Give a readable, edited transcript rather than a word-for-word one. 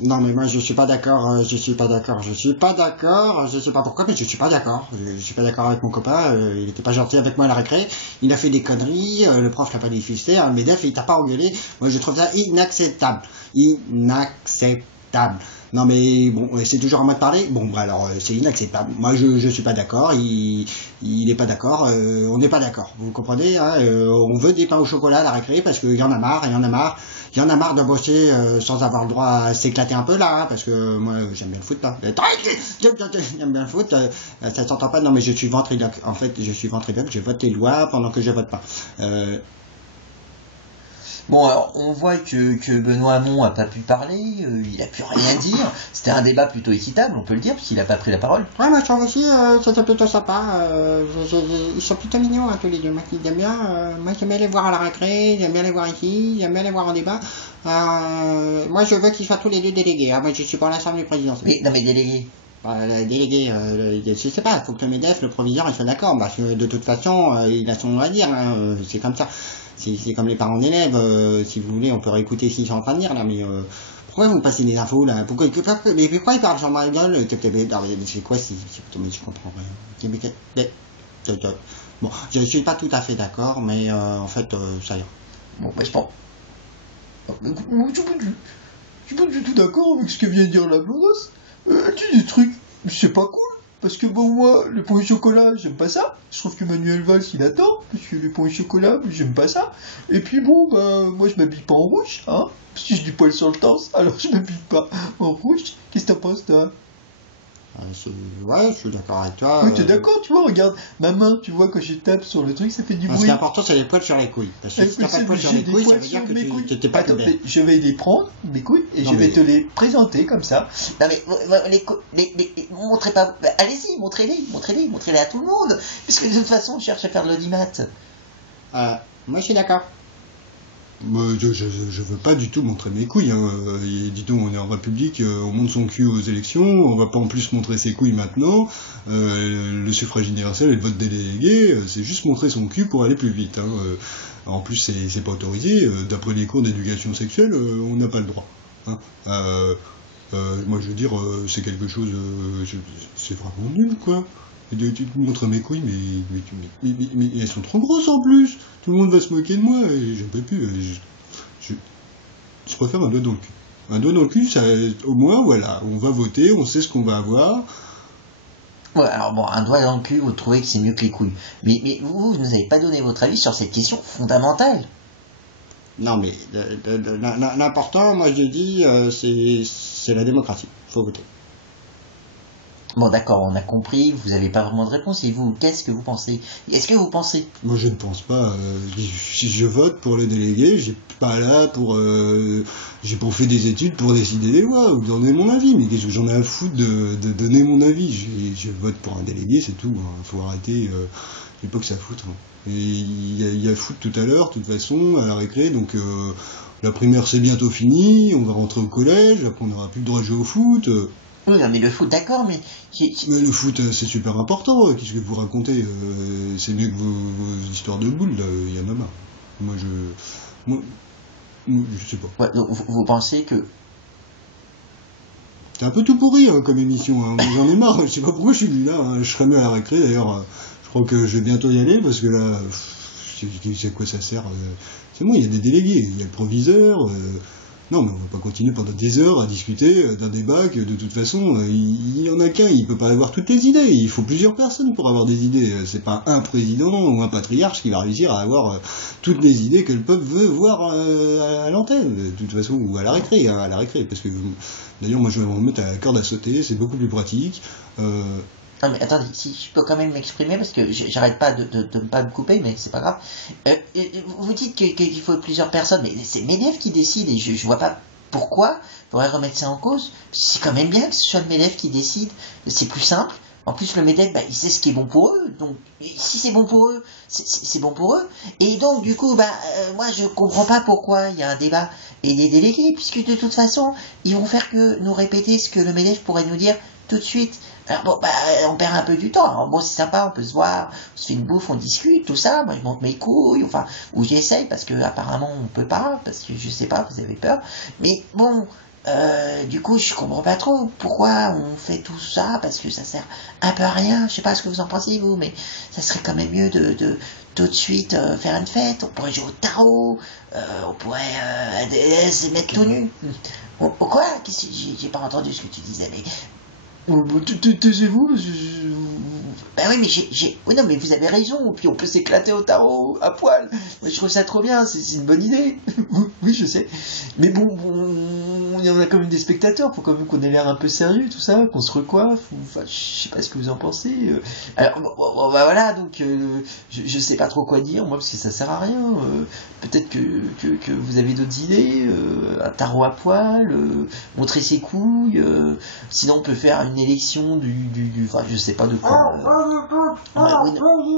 Non mais moi je suis pas d'accord, je suis pas d'accord, je sais pas pourquoi mais je suis pas d'accord. Je suis pas d'accord avec mon copain, il était pas gentil avec moi à la récré, il a fait des conneries, le prof l'a pas diffusé, le MEDEF il t'a pas engueulé, moi je trouve ça inacceptable. Inacceptable. Non mais bon, c'est toujours en mode parler. Bon bah alors c'est inacceptable. Moi je suis pas d'accord, il est pas d'accord, on n'est pas d'accord. Vous comprenez hein, on veut des pains au chocolat à la récré parce qu'il y en a marre, il y en a marre. Il y en a marre de bosser sans avoir le droit à s'éclater un peu là, hein, parce que moi j'aime bien le foot là. J'aime bien le foot, ça s'entend pas. Non mais je suis ventriloque. En fait je suis ventriloque, je vote les lois pendant que je vote pas. Bon, alors, on voit que Benoît Hamon a pas pu parler, il a pu rien dire. C'était un débat plutôt équitable, on peut le dire, puisqu'il a pas pris la parole. Ouais, moi je trouve aussi c'était plutôt sympa. Ils sont plutôt mignons hein, tous les deux. Moi j'aime bien. Moi j'aime bien les voir à la récré, j'aime bien les voir ici, j'aime bien les voir en débat. Moi je veux qu'ils soient tous les deux délégués. Hein. Moi je suis pour l'Assemblée présidentielle. Mais non, mais délégué. Délégué, je sais pas, faut que le MEDEF, le proviseur, il soit d'accord, parce que de toute façon, il a son mot à dire, hein, c'est comme ça. C'est comme les parents d'élèves, si vous voulez, on peut réécouter s'ils sont en train de dire, là, mais pourquoi vous passez des infos, là pourquoi ils parlent sur ma gueule mais c'est quoi, mais je comprends rien. Bon, je suis pas tout à fait d'accord, mais en fait, ça ira. Bon, bah, je pense. Moi, je suis pas du tout d'accord avec ce que vient de dire la blondasse. Elle dit des trucs, c'est pas cool. Parce que bon, moi, les pains au chocolat, j'aime pas ça. Je trouve que Manuel Valls, il a tort. Parce que les pains au chocolat, j'aime pas ça. Et puis bon, bah, moi, je m'habille pas en rouge, hein. Parce que j'ai du poil sur le torse, alors je m'habille pas en rouge. Qu'est-ce que t'en penses, toi? Ouais, je suis d'accord avec toi. Oui, t'es d'accord, tu vois, regarde, ma main, tu vois, quand je tape sur le truc, ça fait du bruit. Ce qui est important, c'est les poils sur les couilles. Parce que si t'as pas de poils sur les couilles, ça veut dire que tu t'étais pas Attends, je vais les prendre, mes couilles, et Non, je vais mais- te les présenter comme ça. Non mais, montrez pas, allez-y, montrez-les à tout le monde. Parce que de toute façon, je cherche à faire de l'audimat. Moi, je suis d'accord. Je veux pas du tout montrer mes couilles. Hein. Et dis donc, on est en République, on monte son cul aux élections, on va pas en plus montrer ses couilles maintenant. Le suffrage universel et le vote délégué, c'est juste montrer son cul pour aller plus vite. Hein. En plus, c'est pas autorisé. D'après les cours d'éducation sexuelle, on n'a pas le droit. Hein. Moi, je veux dire, c'est quelque chose, c'est vraiment nul, quoi. Tu te montres mes couilles, mais elles sont trop grosses en plus. Tout le monde va se moquer de moi et je ne peux plus. Je préfère un doigt dans le cul. Un doigt dans le cul, ça, au moins, voilà, on va voter, on sait ce qu'on va avoir. Ouais, alors bon, un doigt dans le cul, vous trouvez que c'est mieux que les couilles. Mais vous nous avez pas donné votre avis sur cette question fondamentale. Non, mais l'important, moi je dis, c'est la démocratie. Faut voter. Bon, d'accord, on a compris, vous avez pas vraiment de réponse. Et vous, qu'est-ce que vous pensez? Est-ce que vous pensez? Moi je ne pense pas. Si je vote pour les délégués, j'ai pas là pour. J'ai pas fait des études pour décider des lois ou donner mon avis. Mais qu'est-ce que j'en ai à foutre de donner mon avis? Je vote pour un délégué, c'est tout. Hein. Faut arrêter. J'ai pas que ça foutre. Hein. Et il y a foot tout à l'heure, de toute façon, à la récré. Donc la primaire c'est bientôt fini. On va rentrer au collège. Après on n'aura plus le droit de jouer au foot. Oui, non, mais le foot, d'accord, mais... Mais le foot, c'est super important. Qu'est-ce que vous racontez? C'est mieux que vos histoires de boules, il y en a marre. Moi, je sais pas. Ouais, donc, vous pensez que... C'est un peu tout pourri hein, comme émission. Hein. J'en ai marre. Je sais pas pourquoi je suis venu là. Hein. Je serai mieux à la récré. D'ailleurs, je crois que je vais bientôt y aller parce que là, c'est quoi ça sert C'est bon, il y a des délégués. Il y a le proviseur. Non, mais on va pas continuer pendant des heures à discuter d'un débat que de toute façon, il y en a qu'un, il peut pas avoir toutes les idées. Il faut plusieurs personnes pour avoir des idées. C'est pas un président ou un patriarche qui va réussir à avoir toutes les idées que le peuple veut voir à l'antenne, de toute façon, ou à la récré, hein, à la récré. Parce que d'ailleurs, moi, je vais me mettre à la corde à sauter, c'est beaucoup plus pratique. Non mais attendez, si je peux quand même m'exprimer parce que j'arrête pas de ne pas me couper, mais c'est pas grave. Vous dites qu'il faut plusieurs personnes, mais c'est MEDEF qui décide et je vois pas pourquoi il faudrait remettre ça en cause. C'est quand même bien que ce soit le MEDEF qui décide, c'est plus simple. En plus le MEDEF, bah, il sait ce qui est bon pour eux, donc si c'est bon pour eux, c'est bon pour eux. Et donc du coup, moi je comprends pas pourquoi il y a un débat et des délégués, puisque de toute façon, ils vont faire que nous répéter ce que le MEDEF pourrait nous dire tout de suite. Alors bon, on perd un peu du temps. Alors bon, c'est sympa, on peut se voir, on se fait une bouffe, on discute, tout ça. Moi, je monte mes couilles, ou j'essaye parce que apparemment on peut pas, parce que je sais pas, vous avez peur. Mais bon, Du coup, je comprends pas trop pourquoi on fait tout ça, parce que ça sert un peu à rien. Je sais pas ce que vous en pensez, vous, mais ça serait quand même mieux de tout de suite faire une fête. On pourrait jouer au tarot, on pourrait se mettre tout nu. Quoi? Qu'est-ce que j'ai pas entendu ce que tu disais, mais Taisez-vous, bah oui, mais oui, non, mais vous avez raison. Puis on peut s'éclater au tarot à poil. Moi, je trouve ça trop bien. C'est une bonne idée. Oui, je sais. Mais bon, il y en a quand même des spectateurs, faut quand même qu'on ait l'air un peu sérieux, tout ça, qu'on se recoiffe, enfin, je sais pas ce que vous en pensez. Alors, bah voilà, donc je sais pas trop quoi dire, moi, parce que ça sert à rien. Peut-être que vous avez d'autres idées, un tarot à poil, montrer ses couilles, Sinon, on peut faire une élection enfin, je sais pas de quoi. Ouais, oui, bon,